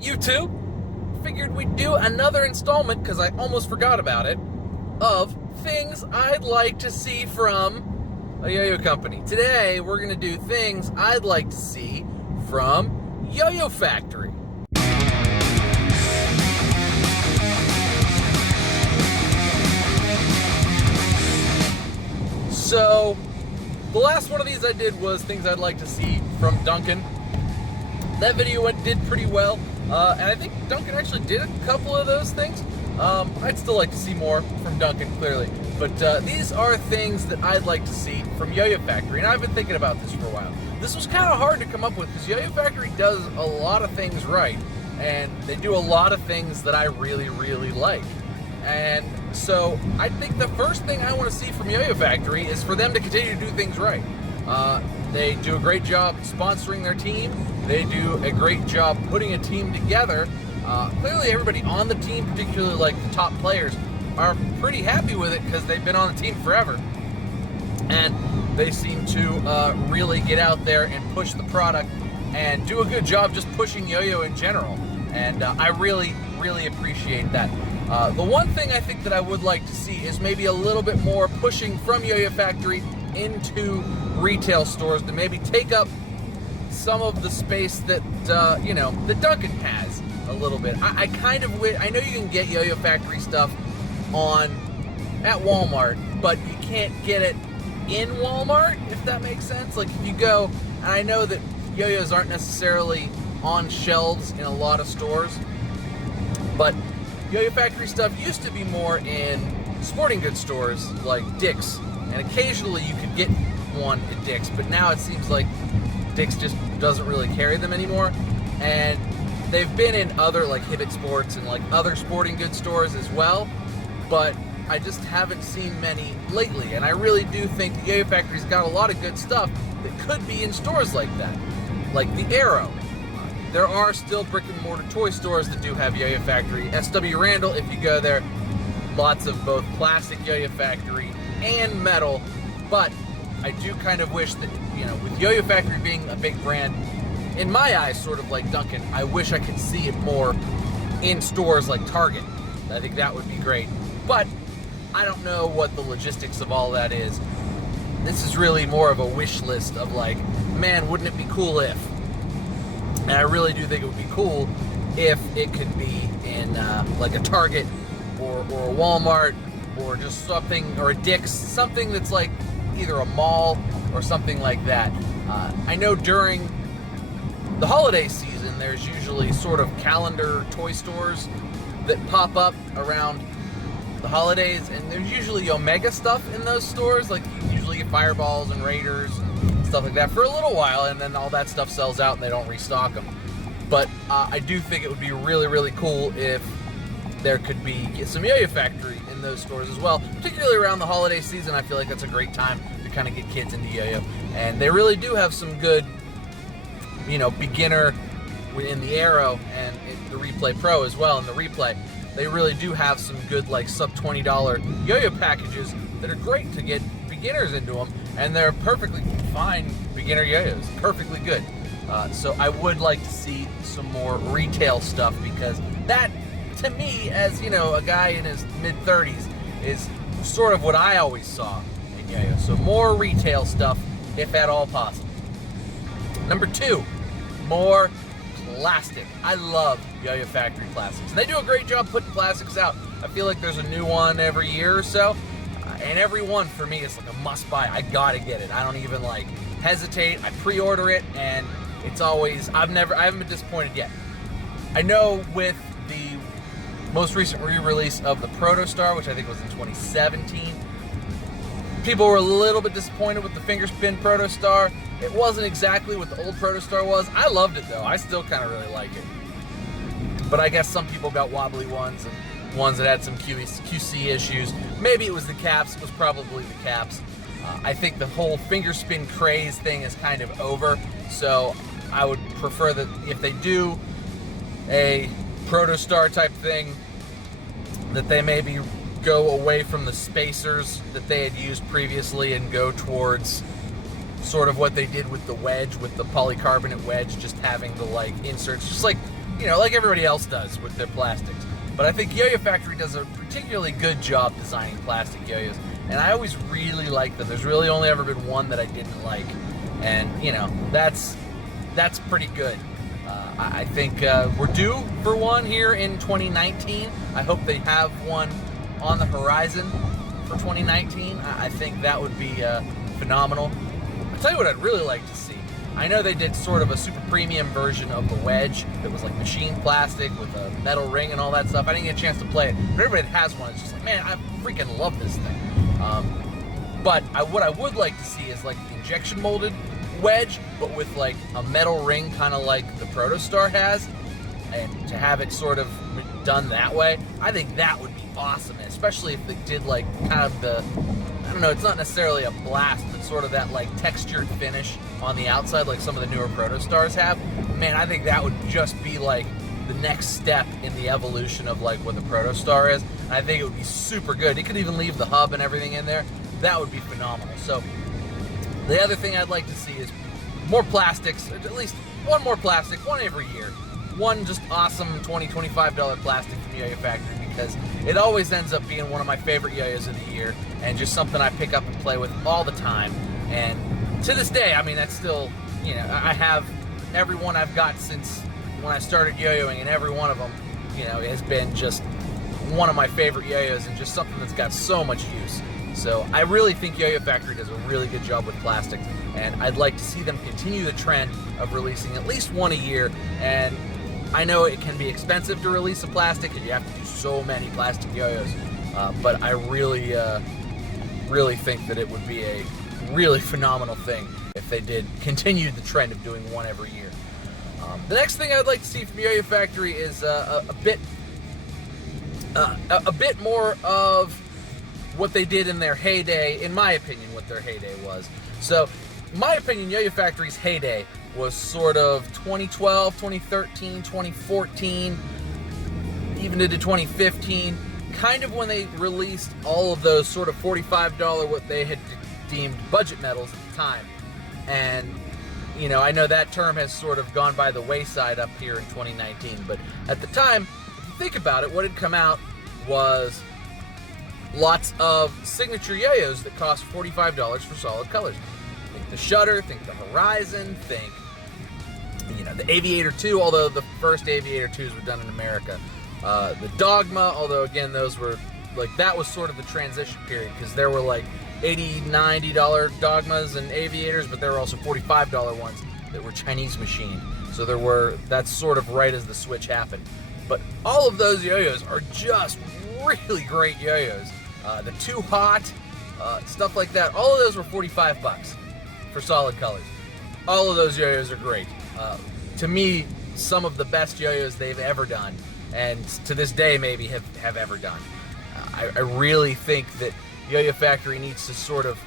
YouTube, figured we'd do another installment, because I almost forgot about it, of things I'd like to see from a yo-yo company. Today, we're going to do things I'd like to see from YoyoFactory. So, the last one of these I did was things I'd like to see from Duncan. That video did pretty well, and I think Duncan actually did a couple of those things. I'd still like to see more from Duncan, clearly. But these are things that I'd like to see from YoyoFactory, and I've been thinking about this for a while. This was kind of hard to come up with, because YoyoFactory does a lot of things right, and they do a lot of things that I really, really like. And so I think the first thing I want to see from YoyoFactory is for them to continue to do things right. They do a great job sponsoring their team. They do a great job putting a team together. Clearly everybody on the team, particularly like the top players, are pretty happy with it because they've been on the team forever. And they seem to really get out there and push the product and do a good job just pushing yo-yo in general. And I really, really appreciate that. The one thing I think that I would like to see is maybe a little bit more pushing from YoyoFactory into retail stores to maybe take up some of the space that, that Duncan has a little bit. I kind of wish, I know you can get YoyoFactory stuff at Walmart, but you can't get it in Walmart, if that makes sense. Like if you go, and I know that yo-yos aren't necessarily on shelves in a lot of stores, but YoyoFactory stuff used to be more in sporting goods stores like Dick's, and occasionally you could get one at Dick's, but now it seems like Dick's just doesn't really carry them anymore. And they've been in other like Hibbett Sports and like other sporting goods stores as well, but I just haven't seen many lately. And I really do think the YoyoFactory's got a lot of good stuff that could be in stores like that, like the Arrow. There are still brick and mortar toy stores that do have YoyoFactory. SW Randall, if you go there, lots of both classic YoyoFactory and metal. But I do kind of wish that, with YoyoFactory being a big brand, in my eyes, sort of like Duncan, I wish I could see it more in stores like Target. I think that would be great. But I don't know what the logistics of all that is. This is really more of a wish list of like, man, wouldn't it be cool if? And I really do think it would be cool if it could be in like a Target or a Walmart or just something, or a Dick's, something that's like either a mall or something like that. I know during the holiday season, there's usually sort of calendar toy stores that pop up around the holidays, and there's usually Omega stuff in those stores. Like you usually get Fireballs and Raiders and stuff like that for a little while, and then all that stuff sells out and they don't restock them. But I do think it would be really, really cool if there could be some YoyoFactory in those stores as well, particularly around the holiday season. I feel like that's a great time to kind of get kids into yo-yo, and they really do have some good, beginner in the Arrow and the Replay Pro as well. In the Replay, they really do have some good like sub $20 yo-yo packages that are great to get beginners into them, and they're perfectly fine beginner yo-yos, perfectly good. So I would like to see some more retail stuff, because that, to me, as a guy in his mid-30s, is sort of what I always saw in yo-yo. So more retail stuff, if at all possible. Number 2, more plastic. I love YoyoFactory plastics. And they do a great job putting plastics out. I feel like there's a new one every year or so. And every one for me is like a must buy. I gotta get it. I don't even like hesitate. I pre-order it, and it's always, I haven't been disappointed yet. I know with the most recent re-release of the Protostar, which I think was in 2017, people were a little bit disappointed with the fingerspin Protostar. It wasn't exactly what the old Protostar was. I loved it though. I still kind of really like it. But I guess some people got wobbly ones and ones that had some QC issues. Maybe it was the caps. It was probably the caps. I think the whole fingerspin craze thing is kind of over. So I would prefer that if they do a Protostar type thing, that they maybe go away from the spacers that they had used previously and go towards sort of what they did with the wedge, with the polycarbonate wedge, just having the like inserts, just like you know, like everybody else does with their plastics. But I think YoyoFactory does a particularly good job designing plastic yo-yos, and I always really like them. There's really only ever been one that I didn't like, and you know, that's pretty good. I think we're due for one here in 2019. I hope they have one on the horizon for 2019. I think that would be phenomenal. I'll tell you what I'd really like to see. I know they did sort of a super premium version of the wedge that was like machined plastic with a metal ring and all that stuff. I didn't get a chance to play it, but everybody that has one is just like, man, I freaking love this thing. But what I would like to see is like the injection molded wedge, but with like a metal ring, kind of like the Protostar has, and to have it sort of done that way, I think that would be awesome, especially if they did like kind of the, I don't know, it's not necessarily a blast, but sort of that like textured finish on the outside like some of the newer Protostars have. Man, I think that would just be like the next step in the evolution of like what the Protostar is. And I think it would be super good. It could even leave the hub and everything in there. That would be phenomenal. So the other thing I'd like to see is more plastics, at least one more plastic, one every year. One just awesome $20, $25 plastic from YoyoFactory, because it always ends up being one of my favorite yo-yos of the year and just something I pick up and play with all the time. And to this day, I mean, that's still, you know, I have every one I've got since when I started yo-yoing, and every one of them, you know, has been just one of my favorite yo-yos and just something that's got so much use. So I really think YoyoFactory does a really good job with plastics, and I'd like to see them continue the trend of releasing at least one a year. And I know it can be expensive to release a plastic, and you have to do so many plastic yo-yos, but I really, really think that it would be a really phenomenal thing if they did continue the trend of doing one every year. The next thing I'd like to see from YoyoFactory is a bit more of what they did in their heyday, in my opinion, what their heyday was. So, in my opinion, YoyoFactory's heyday was sort of 2012, 2013, 2014, even into 2015, kind of when they released all of those sort of $45, what they had deemed budget metals at the time. And, you know, I know that term has sort of gone by the wayside up here in 2019, but at the time, if you think about it, what had come out was lots of signature yo-yos that cost $45 for solid colors. Think the Shutter, think the Horizon, think, you know, the Aviator 2, although the first Aviator 2s were done in America. The Dogma, although again, those were, like, that was sort of the transition period, because there were like $80, $90 Dogmas and Aviators, but there were also $45 ones that were Chinese machined. So there were, that's sort of right as the switch happened. But all of those yo-yos are just really great yo-yos. The Too Hot, stuff like that, all of those were $45 for solid colors. All of those yo-yos are great. To me, some of the best yo-yos they've ever done, and to this day maybe have ever done. I really think that YoyoFactory needs to sort of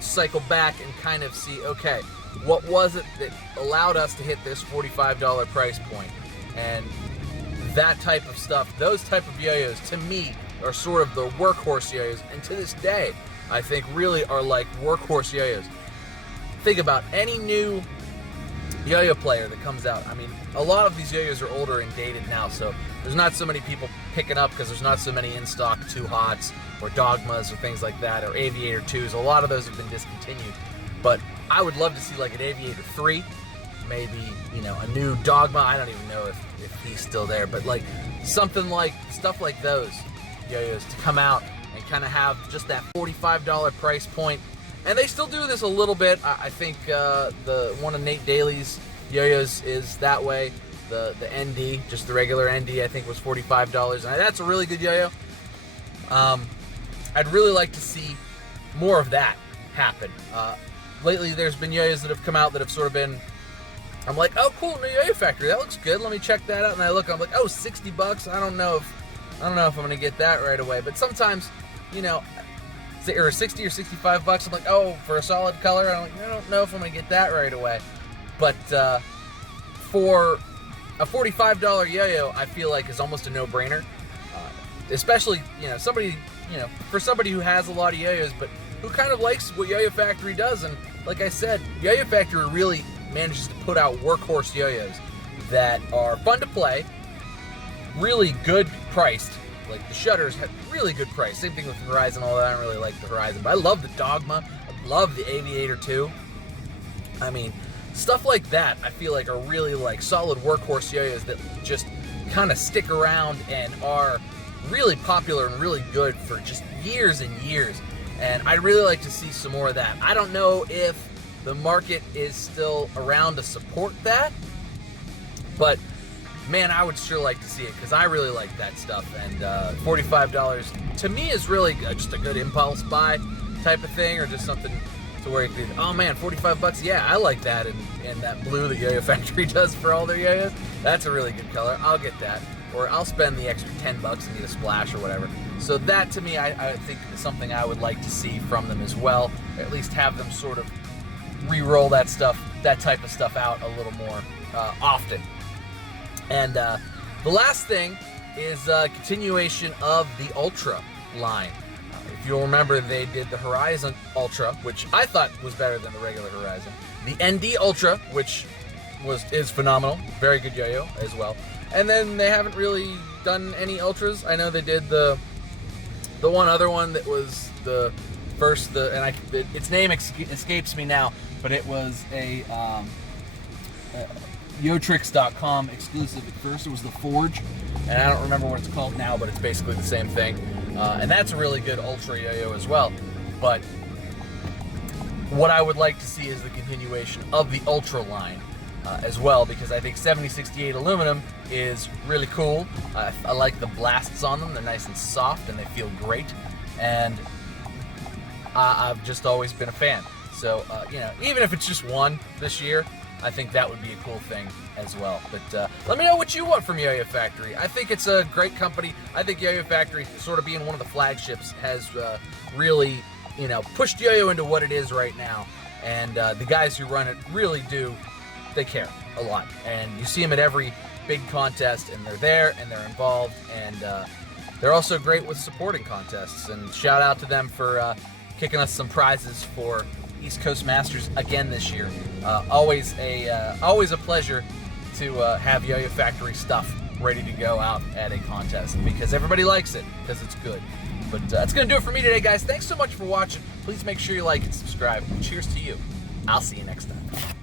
cycle back and kind of see, okay, what was it that allowed us to hit this $45 price point? And that type of stuff, those type of yo-yos, to me, are sort of the workhorse yo-yos, and to this day, I think really are like workhorse yo-yos. Think about any new yo-yo player that comes out. I mean, a lot of these yo-yos are older and dated now, so there's not so many people picking up because there's not so many in stock Too Hots or Dogmas or things like that, or Aviator 2s. A lot of those have been discontinued, but I would love to see like an Aviator 3, maybe, you know, a new Dogma. I don't even know if he's still there, but like something like, stuff like those yo-yos to come out and kind of have just that $45 price point. And they still do this a little bit. I think the one of Nate Daly's yo-yos is that way. The ND, just the regular ND, I think was $45, and that's a really good yo-yo. I'd really like to see more of that happen. Lately, there's been yo-yos that have come out that have sort of been, I'm like, oh cool, new YoyoFactory, that looks good. Let me check that out. And I look, I'm like, oh, $60. I don't know if I'm gonna get that right away. But sometimes, you know, or 60 or $65, I'm like, oh, for a solid color, I don't know if I'm gonna get that right away. But for a $45 yo-yo, I feel like is almost a no-brainer. Especially, you know, for somebody who has a lot of yo-yos, but who kind of likes what YoyoFactory does. And like I said, YoyoFactory really manages to put out workhorse yo-yos that are fun to play, really good priced. Like the shutters have really good price. Same thing with the Horizon, although I don't really like the Horizon. But I love the Dogma. I love the Aviator too. I mean, stuff like that I feel like are really like solid workhorse yo-yos that just kind of stick around and are really popular and really good for just years and years. And I'd really like to see some more of that. I don't know if the market is still around to support that, but man, I would sure like to see it because I really like that stuff. And $45 to me is really just a good impulse buy type of thing, or just something to where you could, oh man, 45 bucks, yeah, I like that. And that blue that YoyoFactory does for all their yo-yos, that's a really good color. I'll get that. Or I'll spend the extra 10 bucks and get a splash or whatever. So that to me, I think is something I would like to see from them as well. Or at least have them sort of re-roll that stuff, that type of stuff out a little more often. And the last thing is a continuation of the Ultra line. If you'll remember, they did the Horizon Ultra, which I thought was better than the regular Horizon. The ND Ultra, which is phenomenal, very good yo-yo as well. And then they haven't really done any Ultras. I know they did the one other one that was the first, its name escapes me now, but it was a YoTricks.com exclusive at first. It was the Forge, and I don't remember what it's called now, but it's basically the same thing. And that's a really good Ultra yo-yo as well. But what I would like to see is the continuation of the Ultra line as well, because I think 7068 aluminum is really cool. I like the blasts on them. They're nice and soft and they feel great. And I've just always been a fan. So, you know, even if it's just one this year, I think that would be a cool thing as well. But let me know what you want from YoyoFactory. I think it's a great company. I think YoyoFactory, sort of being one of the flagships, has really, you know, pushed yo-yo into what it is right now. And the guys who run it really do, they care a lot. And you see them at every big contest, and they're there, and they're involved, and they're also great with supporting contests. And shout out to them for kicking us some prizes for East Coast Masters again this year. Always a pleasure to have YoyoFactory stuff ready to go out at a contest, because everybody likes it, because it's good. But that's going to do it for me today, guys. Thanks so much for watching. Please make sure you like and subscribe. Cheers to you. I'll see you next time.